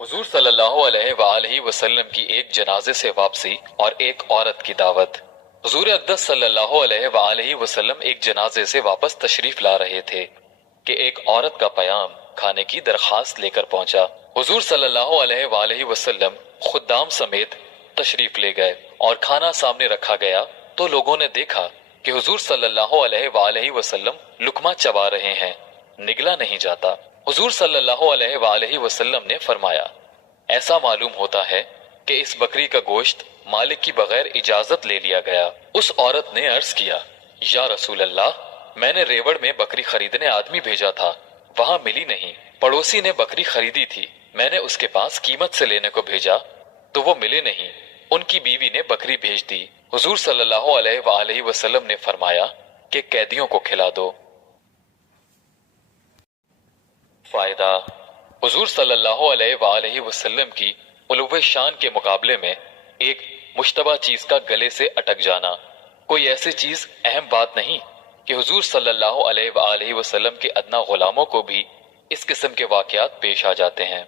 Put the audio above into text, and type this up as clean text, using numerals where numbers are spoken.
हुजूर सल्लल्लाहु अलैहि वआलैहि वसल्लम की एक जनाजे से वापसी और एक औरत की दावत। हुजूर अक़दस सल्लल्लाहु अलैहि वआलैहि वसल्लम एक जनाजे से वापस तशरीफ ला रहे थे कि एक औरत का पयाम खाने की दरखास्त लेकर पहुंचा। हुजूर सल्लल्लाहु अलैहि वआलैहि वसल्लम खुद्दाम समेत तशरीफ ले गए और खाना सामने रखा गया तो लोगों ने देखा कि हुजूर सल्लल्लाहु अलैहि वआलैहि वसल्लम लुकमा चबा रहे हैं, निगला नहीं जाता। हुजूर सल्लल्लाहु अलैहि वआलैहि वसल्लम ने फरमाया, ऐसा मालूम होता है कि इस बकरी का गोश्त मालिक की बगैर इजाजत ले लिया गया। उस औरत ने अर्ज किया, या रसूल अल्लाह, मैंने रेवड़ में बकरी खरीदने आदमी भेजा था, वहां मिली नहीं। पड़ोसी ने बकरी खरीदी थी, मैंने उसके पास कीमत से लेने को भेजा तो वो मिले नहीं। उनकी बीवी ने बकरी भेज दी। हुजूर सल्लल्लाहु अलैहि वआलैहि वसल्लम ने फरमाया कि कैदियों को खिला दो। फायदा, हुजूर सल्लल्लाहु अलैहि वआलैहि वसल्लम की उलूवे शान के मुकाबले में एक मुश्तबा चीज का गले से अटक जाना कोई ऐसी चीज अहम बात नहीं कि हुजूर सल्लल्लाहु अलैहि वआलैहि वसल्लम के अदना गुलामों को भी इस किस्म के वाकयात पेश आ जाते हैं।